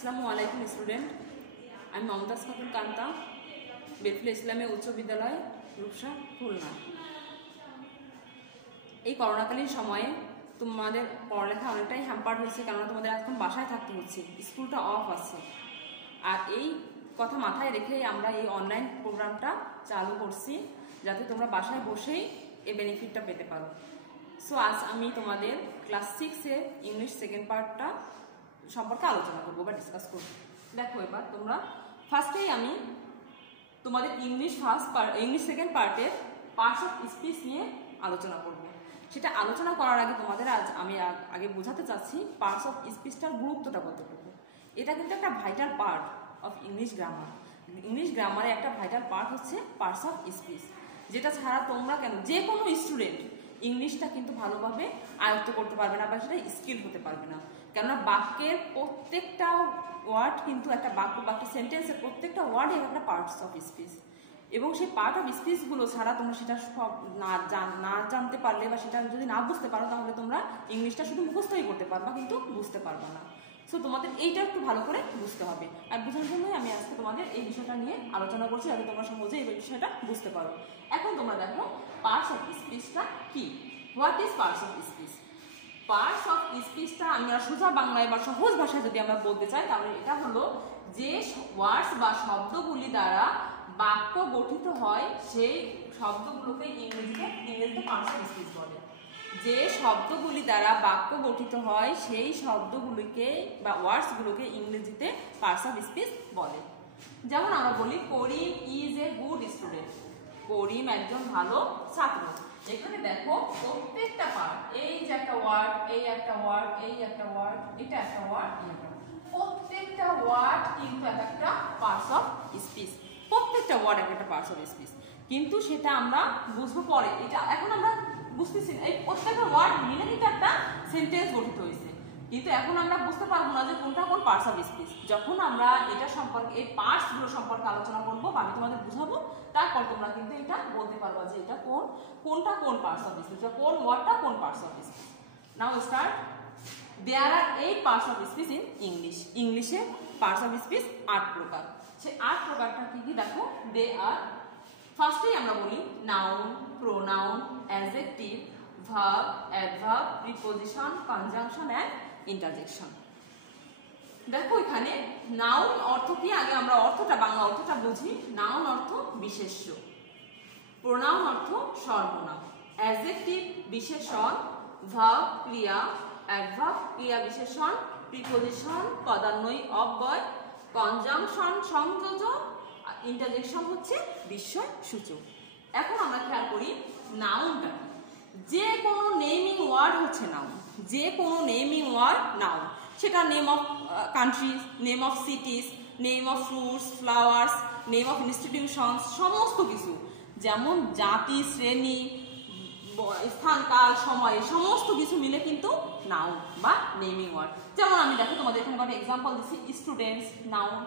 আসসালামু আলাইকুম স্টুডেন্ট, আমি মমতাজ খাতুন কান্তা, বেফলে ইসলামী উচ্চ বিদ্যালয়, রূপসা, খুলনা। এই করোনাকালীন সময়ে তোমাদের পড়ালেখা অনেকটাই হ্যাম্পার হয়েছে, কেননা তোমাদের এখন বাসায় থাকতে হচ্ছে, স্কুলটা অফ আছে। আর এই কথা মাথায় রেখেই আমরা এই অনলাইন প্রোগ্রামটা চালু করছি, যাতে তোমরা বাসায় বসেই এই বেনিফিটটা পেতে পারো। সো আজ আমি তোমাদের ক্লাস 6-এ ইংলিশ সেকেন্ড পার্টটা সম্পর্কে আলোচনা করবো বা ডিসকাস করবো। দেখো, এবার তোমরা ফার্স্টেই আমি তোমাদের ইংলিশ সেকেন্ড পার্টের পার্টস অফ স্পিচ নিয়ে আলোচনা করব। সেটা আলোচনা করার আগে তোমাদের আমি আগে বোঝাতে চাচ্ছি পার্টস অফ স্পিচটার গুরুত্বটা কতটুকু। এটা কিন্তু একটা vital part of English grammar. English গ্রামারে একটা ভাইটাল পার্ট হচ্ছে পার্টস অফ স্পিচ, যেটা ছাড়া তোমরা কেন যে কোনো স্টুডেন্ট ইংলিশটা কিন্তু ভালোভাবে আয়ত্ত করতে পারবে না বা সেটা স্কিল হতে পারবে না। কেননা বাক্যের প্রত্যেকটা ওয়ার্ড কিন্তু একটা বাক্য সেন্টেন্সের প্রত্যেকটা ওয়ার্ডে একটা পার্টস অফ স্পিচ, এবং সেই পার্ট অফ স্পিচগুলো ছাড়া তোমরা সেটা সব না জানতে পারলে বা সেটা যদি না বুঝতে পারো, তাহলে তোমরা ইংলিশটা শুধু মুখস্থই করতে পারবা কিন্তু বুঝতে পারবা না। সো তোমাদের এইটা একটু ভালো করে বুঝতে হবে, আর বোঝার জন্যই আমি আজকে তোমাদের এই বিষয়টা নিয়ে আলোচনা করছি, যাতে তোমরা সহজে এই বিষয়টা বুঝতে পারো। এখন তোমরা দেখো পার্টস অফ স্পিচটা কি। What is parts of speech? Parts of স্পিচটা আমরা সোজা বাংলায় বা সহজ ভাষায় যদি আমরা বলতে চাই, তাহলে এটা হলো যে ওয়ার্ডস বা শব্দগুলি দ্বারা বাক্য গঠিত হয়, সেই শব্দগুলোকে ইংরেজিতে পার্টস অফ স্পিচ বলে। যে শব্দগুলি দ্বারা বাক্য গঠিত হয় সেই শব্দগুলিকে বা ওয়ার্ডসগুলোকে ইংরেজিতে পার্টস অফ স্পিচ বলে। যেমন আমরা বলি করিম ইজ এ গুড স্টুডেন্ট, করিম একজন ভালো ছাত্র। এখানে দেখো প্রত্যেকটা পার্ট, এই যে একটা ওয়ার্ড, এই একটা ওয়ার্ড, এই একটা ওয়ার্ড, এটা একটা ওয়ার্ড, প্রত্যেকটা ওয়ার্ড কিন্তু একটা পার্টস অফ স্পিচ। প্রত্যেকটা ওয়ার্ড একটা পার্টস অফ স্পিচ, কিন্তু সেটা আমরা বুঝবো পরে। এটা এখন আমরা বুঝতেছি এই প্রত্যেকটা ওয়ার্ড মিলে কিন্তু একটা সেন্টেন্স গঠিত হয়েছে, কিন্তু এখন আমরা বুঝতে পারবো না যে কোনটা কোন পার্টস অফ স্পিচ। যখন আমরা এটা সম্পর্কে এই পার্টসগুলো সম্পর্কে আলোচনা করবো বা আমি তোমাদের বুঝাবো, তারপর তোমরা কিন্তু এটা বলতে পারবা যে এটা কোনটা কোন পার্টস অফ স্পিচ বা কোন ওয়ার্ডটা কোন parts of speech. Now start. There are 8 parts of speech in English. ইংলিশে পার্টস অফ স্পিচ 8 প্রকার। সেই 8 প্রকারটা কি কি দেখো। দে আর, ফার্স্টেই আমরা বলি noun, pronoun, adjective, verb, adverb, preposition, conjunction and interjection. দেখো এখানে নাউন অর্থ কি, আগে আমরা বাংলা অর্থটা বুঝি। নাউন অর্থ বিশেষ্য, প্রোনাউন অর্থ সর্বনাম, অ্যাডজেক্টিভ বিশেষণ, ভার্ব ক্রিয়া, অ্যাডভার্ব ক্রিয়া বিশেষণ, প্রিপজিশন পদান্বয়ী অব্যয়, কনজাংশন সংযোজন, ইন্টারজেকশন হচ্ছে বিস্ময় সূচক। এখন আমরা খেয়াল করি নাউনটা কি। যে কোনো নেমিং ওয়ার্ড হচ্ছে নাউন। যে কোনো নেমিং ওয়ার্ড নাউন। সেটা name of countries, name of সিটিজ, name of fruits, flowers, name of institutions, সমস্ত কিছু, যেমন জাতি, শ্রেণী, স্থান, কাল, সময়, সমস্ত কিছু মিলে কিন্তু নাউন বা নেমিং ওয়ার্ড। যেমন আমি দেখো তোমাদের এখানে একটা এক্সাম্পল দিচ্ছি, students noun,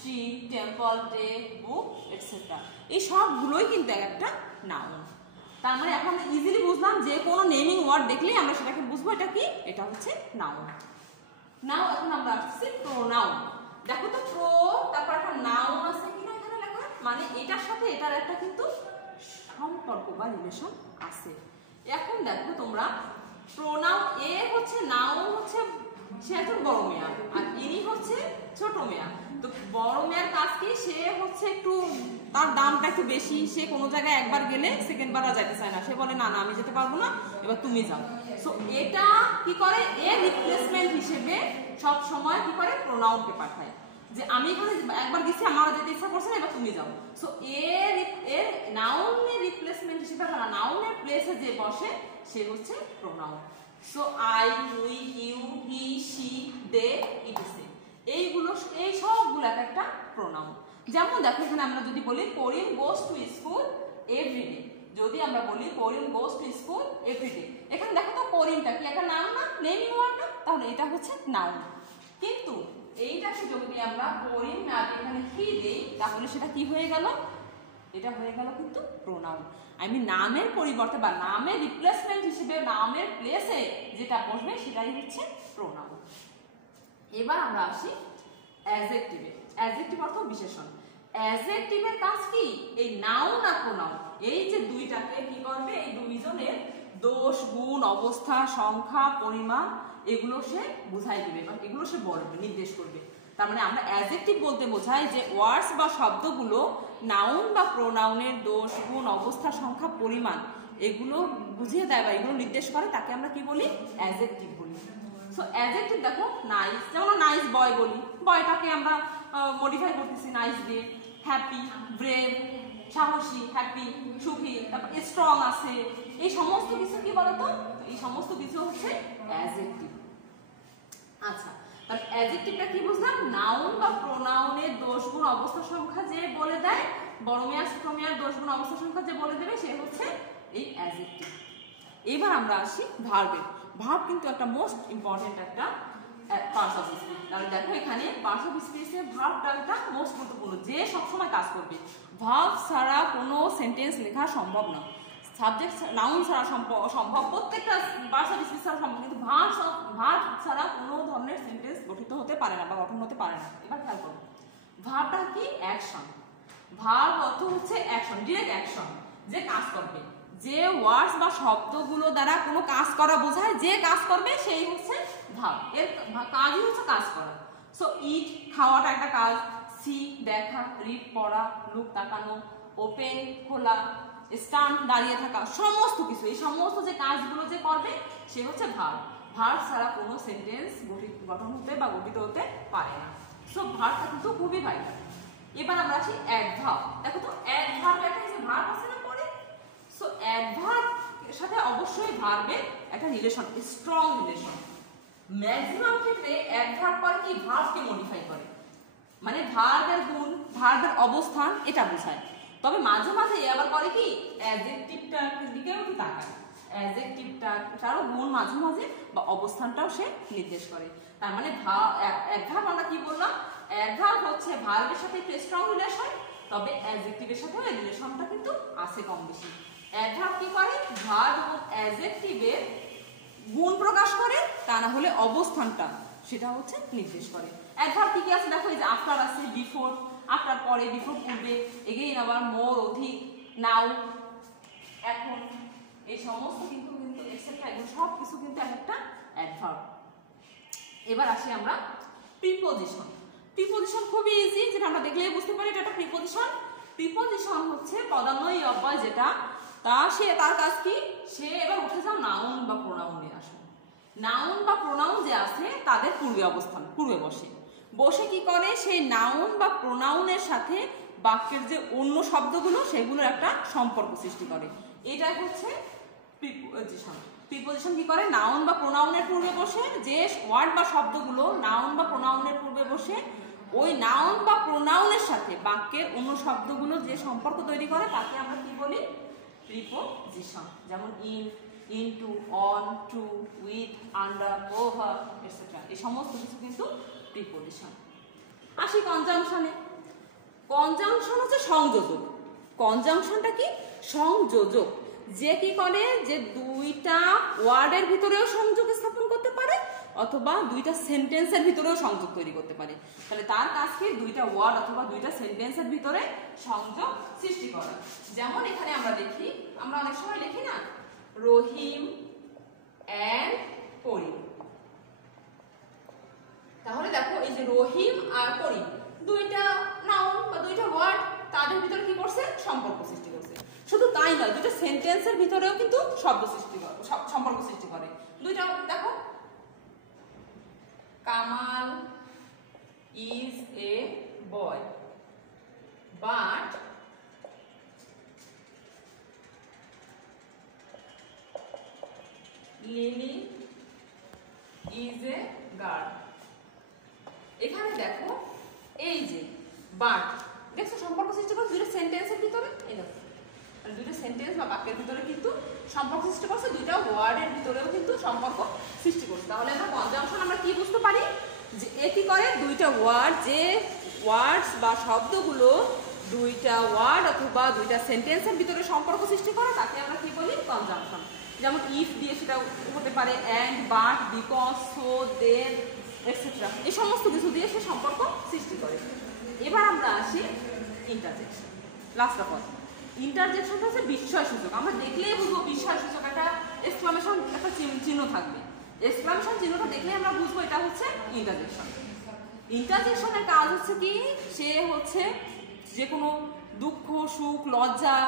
tree, temple, day, book, etcetera. এই সবগুলোই কিন্তু একটা নাউন। তার মানে এখন আমরা ইজিলি বুঝলাম যে কোনো নেমিং ওয়ার্ড দেখলেই আমরা সেটাকে বুঝবো এটা কি, এটা হচ্ছে নাউন। নাও এখন আমরা আসছি প্রোনাউন। দেখো তো তারপর একটা নাউন আছে কিনা এখানে লেখা, মানে এটার সাথে এটার একটা কিন্তু সম্পর্ক বা রিলেশন আছে। এখন দেখো তোমরা প্রোনাউন, এ হচ্ছে নাউন, হচ্ছে সে একজন বড় মেয়া, আর ইনি হচ্ছে ছোট মেয়া। তো বড় মেয়ার কাজ কি, সে হচ্ছে একটু তার দামটা একটু বেশি, সে কোনো জায়গায় একবার গেলে সেকেন্ড বার আর যেতে চায় না, সে বলে না আমি যেতে পারবো না, এবার তুমি যাও। সো এটা কি করে, এর রিপ্লেসমেন্ট হিসেবে সব সময় কি করে প্রোনাউনকে পাঠায়, যে আমি এখানে একবার গেছি, আমার যেতে ইচ্ছা করছে না, এবার তুমি যাও। সো এর নাউনের রিপ্লেসমেন্ট হিসেবে নাউনের প্লেসে যে বসে সে হচ্ছে pronoun. So I, we, you, he, she, they, etc, এই সবগুলো একটা প্রোনাউন। যেমন দেখো এখানে আমরা যদি বলি করিম গোস টু স্কুল এভরিডে, যদি আমরা বলি করিম গোস টু স্কুল এভরিডে, এখানে দেখো তো করিমটা কি একটা নাউন না, নেমিং ওয়ার্ড না, তাহলে এটা হচ্ছে নাউন। কিন্তু এইটাকে যদি আমরা করিম না এখানে হি দেই, তাহলে সেটা কি হয়ে গেল, এটা হয়ে গেল কিন্তু প্রোনাউন। আমি নামের পরিবর্তে বা নামের রিপ্লেসমেন্ট হিসেবে নামের প্লেসে যেটা বসবে সেটাই হচ্ছে প্রোনাউন। এবার আমরা আসি অ্যাডজেক্টিভে। অ্যাডজেক্টিভ অর্থ বিশেষণ। অ্যাডজেক্টিভের কাজ কি? এই নাউন আর প্রোনাউন, এই যে দুইটাকে কি করবে, এই দুইজনের দোষ, গুণ, অবস্থা, সংখ্যা, পরিমাণ এগুলো সে বুঝাই দিবে বা এগুলো সে বলবে, নির্দেশ করবে। তার মানে আমরা অ্যাডজেক্টিভ বলতে বোঝাই যে ওয়ার্ডস বা শব্দগুলো নাউন বা প্রোনাউনের দোষ, গুণ, অবস্থা, সংখ্যা, পরিমাণ এগুলো বুঝিয়ে দেয় বা এগুলো নির্দেশ করে, তাকে আমরা কি বলি? অ্যাডজেক্টিভ বলি। সো অ্যাডজেক্টিভ দেখো নাইস, যেমন নাইস বয় বলি, বয়টাকে আমরা মডিফাই করতেছি নাইস দিয়ে। হ্যাপি, ব্রেভ, সাহসী, হ্যাপি, সুখী, তারপর স্ট্রং আছে, এই সমস্ত কিছু কি বলতো? এই সমস্ত কিছু হচ্ছে অ্যাডজেক্টিভ। আচ্ছা, তাহলে অ্যাডজেক্টিভটা কি বুঝলাম? নাউন বা প্রোনাউনের দোষ, গুণ, অবস্থা, সংখ্যা যে বলে দেয়, বড়মেয়ার ছোটমেয়ার দোষ, গুণ, অবস্থা, সংখ্যা যে বলে দেবে সে হচ্ছে এই অ্যাডজেক্টিভ। এবার আমরা আসি ভার্বে। ভার্ব কিন্তু একটা মোস্ট ইম্পর্টেন্ট একটা পার্টস অফ স্পিচ। তাহলে দেখো এখানে পার্টস অফ স্পিচে ভার্বটা একটা মোস্ট গুরুত্বপূর্ণ, যে সবসময় কাজ করবে। ভার্ব ছাড়া কোনো সেন্টেন্স লেখা সম্ভব না। সাবজেক্ট নাউন ছাড়া সম্ভব, প্রত্যেকটা পার্টস অফ স্পিচ ছাড়া সম্ভব, কিন্তু ভার্ব ছাড়া কোনো ধরনের সেন্টেন্স গঠিত হতে পারে না বা গঠন হতে পারে না। এবার খেয়াল করো, ভার্বটা কি? অ্যাকশন। ভার্ব অর্থ হচ্ছে অ্যাকশন, ডিরেক্ট অ্যাকশন, যে কাজ করবে। যে ওয়ার্ডস বা শব্দগুলো দ্বারা কোনো কাজ করা বোঝায়, যে কাজ করবে সেই হচ্ছে ভার্ব। এর কাজই হচ্ছে কাজ করা। সো ইট, খাওয়াটা একটা কাজ। সি, দেখা। রিড, পড়া। লুক, তাকানো। ওপেন, খোলা। স্ট্যান্ড, দাঁড়িয়ে থাকা, সমস্ত কিছু, এই সমস্ত যে কাজগুলো যে করবে সে হচ্ছে ভার্ব। ভার্ব ছাড়া কোনো সেন্টেন্স গঠন হতে বা গঠিত হতে পারে না। সো ভার্বটা কিন্তু খুবই ভাইটাল। এবার আমরা আসি অ্যাডভার্ব। দেখো তো অ্যাডভার্ব একটা যে ভার্ব আছে না পরে, সো অ্যাডভার্ব এর সাথে অবশ্যই ভার্বের একটা রিলেশন, স্ট্রং রিলেশন। ম্যাক্সিমাম ক্ষেত্রে অ্যাডভার্ব করে কি? ভার্বকে মডিফাই করে, মানে ভার্বের গুণ, ভার্বের অবস্থান এটা বোঝায়। তবে মাঝে মাঝে আবার করে কি? অ্যাডজেক্টিভটার দিকেও একটু তাকায়, অ্যাডজেক্টিভটারও গুণ মাঝে মাঝে বা অবস্থানটাও সে নির্দেশ করে। তার মানে অ্যাডভার্ব আমরা কি বললাম? অ্যাডভার্ব হচ্ছে ভার্বের সাথে একটু স্ট্রং রিলেশন, তবে অ্যাডজেক্টিভের সাথেও এই রিলেশনটা কিন্তু আছে কম বেশি। অ্যাডভার্ব কি করে? ভার্ব এবং অ্যাডজেক্টিভের গুণ প্রকাশ করে, তা না হলে অবস্থানটা সেটা হচ্ছে নির্দেশ করে। অ্যাডভার্ব কি কি আছে দেখো, এই যে আফটার আছে, বিফোর, আফটার পরে, বিফোর পূর্বে, এগেইন আবার, মোর অধিক, নাও এখন, এই সমস্ত কিন্তু এক্সেট্রা এগুলো সব কিছু কিন্তু একটা অ্যাডভার্ব। এবার আসি আমরা প্রিপোজিশন। প্রিপোজিশন খুবই ইজি, যেটা আমরা দেখলেই বুঝতে পারি এটা একটা প্রিপোজিশন। প্রিপোজিশন হচ্ছে পদান্বয়ী অব্যয় যেটা, তার কাজ কি? সে এবার উঠে যাও নাউন বা প্রোনাউন নিয়ে আসো। নাউন বা প্রোনাউন যে আছে তাদের পূর্বে অবস্থান, পূর্বে বসে কি করে? সেই নাউন বা প্রোনাউনের সাথে বাক্যের যে অন্য শব্দগুলো সেগুলোর একটা সম্পর্ক সৃষ্টি করে। এটা হচ্ছে প্রিপোজিশন। প্রিপোজিশন কি করে? নাউন বা প্রোনাউনের পূর্বে বসে, যে ওয়ার্ড বা শব্দগুলো নাউন বা প্রোনাউনের পূর্বে বসে ওই নাউন বা প্রোনাউনের সাথে বাক্যের অন্য শব্দগুলো যে সম্পর্ক তৈরি করে তাকে আমরা কি বলি? প্রিপোজিশন। যেমন in, into, on, to, with, under, over etcetera, এই সমস্ত কিছু কিন্তু প্রিপোজিশন। আসি কনজাংশনে। কনজাংশন হচ্ছে সংযোজক। কনজাংশনটা কি? সংযোজক, যে কি করে? যে দুইটা ওয়ার্ডের ভিতরেও সংযোগ স্থাপন করতে পারে অথবা দুইটা সেন্টেন্সের ভিতরেও সংযোগ তৈরি করতে পারে। তাহলে তার কাজ কি? দুইটা ওয়ার্ড অথবা দুইটা সেন্টেন্সের ভিতরে সংযোগ সৃষ্টি করা। যেমন এখানে আমরা দেখি, আমরা অনেক সময় লিখি না, রহিম এন্ড করিম। তাহলে দেখো এই যে রহিম আর করিম দুইটা নাউন বা দুইটা ওয়ার্ড, তাদের ভিতরে কি করছে? সম্পর্ক সৃষ্টি করছে। শুধু তাই নয়, দুইটা সেন্টেন্সের ভিতরেও কিন্তু শব্দ সৃষ্টি করে, সম্পর্ক সৃষ্টি করে। দুইটা দেখো, Kamal is a boy but Lily is a girl। এখানে দেখো এই যে বাট, দেখছো সম্পর্ক সৃষ্টি করছে দুইটা সেন্টেন্সের ভিতরে। এই দেখো দুইটা সেন্টেন্স বা বাক্যের ভিতরে কিন্তু সম্পর্ক সৃষ্টি করছে, দুইটা ওয়ার্ডের ভিতরেও কিন্তু সম্পর্ক সৃষ্টি করছে। তাহলে আমরা কনজাংশন আমরা কি বুঝতে পারি? যে এ কি করে? দুইটা ওয়ার্ড, যে ওয়ার্ডস বা শব্দগুলো দুইটা ওয়ার্ড অথবা দুইটা সেন্টেন্সের ভিতরে সম্পর্ক সৃষ্টি করে তাকে আমরা কি বলি? কনজাংশন। যেমন ইফ দিয়ে সেটা হতে পারে and, but, because, so, then etcetera, এই সমস্ত কিছু দিয়ে সে সম্পর্ক ইন্টারজেকশন। লাস্ট অফ অল ইন্টারজেকশনটা হচ্ছে বিস্ময়সূচক, আমরা দেখলেই বুঝবো বিস্ময়সূচক, একটা এক্সক্লামেশন একটা চিহ্ন থাকবে, এক্সক্লামেশন চিহ্নটা দেখলেই আমরা বুঝবো এটা হচ্ছে ইন্টারজেকশন। ইন্টারজেকশনের কাজ হচ্ছে কি, সে হচ্ছে যে কোনো দুঃখ, সুখ, লজ্জা,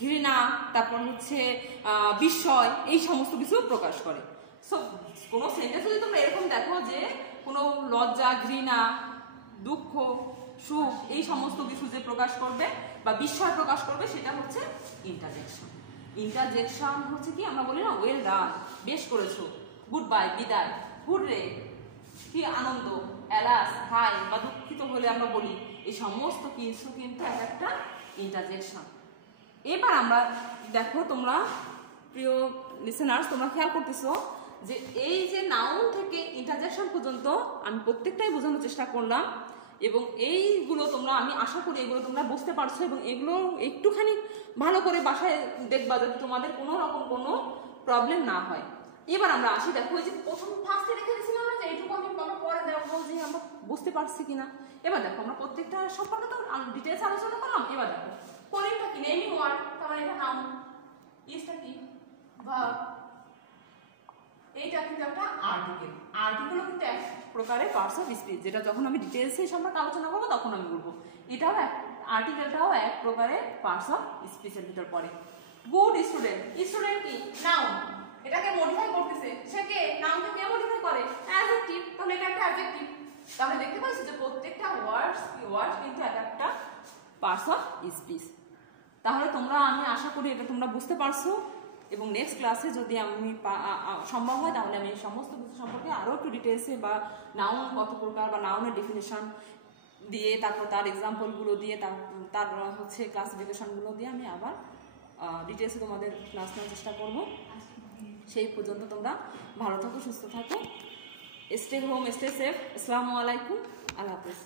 ঘৃণা, তারপর হচ্ছে বিস্ময়, এই সমস্ত কিছু প্রকাশ করে। সো কোনো সেন্টেন্স যদি তোমরা এরকম দেখো যে কোনো লজ্জা, ঘৃণা, দুঃখ, সুখ, এই সমস্ত কিছু যে প্রকাশ করবে বা বিস্ময় প্রকাশ করবে, সেটা হচ্ছে ইন্টারজেকশন। ইন্টারজেকশন হচ্ছে কি, আমরা বলি না ওয়েল ডান, বেশ করেছো, গুড বাই, বিদায়, হুররে, কি আনন্দ, অ্যালাস, হাই, বা দুঃখিত হলে আমরা বলি, এই সমস্ত কিছু কিন্তু একটা ইন্টারজেকশন। এবার আমরা দেখো, তোমরা প্রিয় লিসেনার্স, তোমরা খেয়াল করতেছো যে এই যে নাউন থেকে ইন্টারজেকশন পর্যন্ত আমি প্রত্যেকটাই বোঝানোর চেষ্টা করলাম, এবং এইগুলো তোমরা, আমি আশা করি এগুলো তোমরা বুঝতে পারছো, এবং এগুলো একটুখানি ভালো করে বাসায় দেখবা যদি তোমাদের কোনো রকম কোনো প্রবলেম না হয়। এবার আমরা আসি, দেখো এই যে প্রথম ফার্স্টে রেখে দিয়েছিলাম না যে এইটুকু আমি পরে দেখবো যে আমরা বুঝতে পারছি কিনা। এবার দেখো আমরা প্রত্যেকটা সম্পর্কে তো ডিটেলস আলোচনা করলাম। এবার দেখো কোনটা কি, নেমিং ওয়ার্ড, তার মানে এটা নাউন, ইজটা কি ভার্ব, এইটা কিন্তু একটা আর্টিকেল। আর্টিকেলও কিন্তু এক প্রকারের পার্টস অফ স্পিচ, যেটা যখন আমি ডিটেলসে সম্পর্কে আলোচনা করবো তখন আমি বলবো। এটাও আর্টিকেলটাও এক প্রকারের পার্টস অফ স্পিচের ভিতর পড়ে। গুড স্টুডেন্ট, স্টুডেন্ট কি নাউন, এটাকে মডিফাই করতেছে, সে কে, নাউনকে কে মডিফাই করে, অ্যাডজেক্টিভ, তাহলে এটা একটা অ্যাডজেক্টিভ। তাহলে দেখতে পাচ্ছি যে প্রত্যেকটা ওয়ার্ড কিন্তু এক একটা পার্টস অফ স্পিচ। তাহলে তোমরা, আমি আশা করি এটা তোমরা বুঝতে পারছো, এবং নেক্সট ক্লাসে যদি আমি সম্ভব হয় তাহলে আমি সমস্ত কিছু সম্পর্কে আরও একটু ডিটেলসে, বা নাউন কত প্রকার, বা নাউনের ডেফিনেশন দিয়ে, তারপর তার এক্সাম্পলগুলো দিয়ে, তার হচ্ছে ক্লাসিফিকেশনগুলো দিয়ে আমি আবার ডিটেলসে তোমাদের ক্লাস নেওয়ার চেষ্টা করব। সেই পর্যন্ত তোমরা ভালো থাকো, সুস্থ থাকো, স্টে হোম, স্টে সেফ। আসসালামু আলাইকুম, আল্লাহ হাফেজ।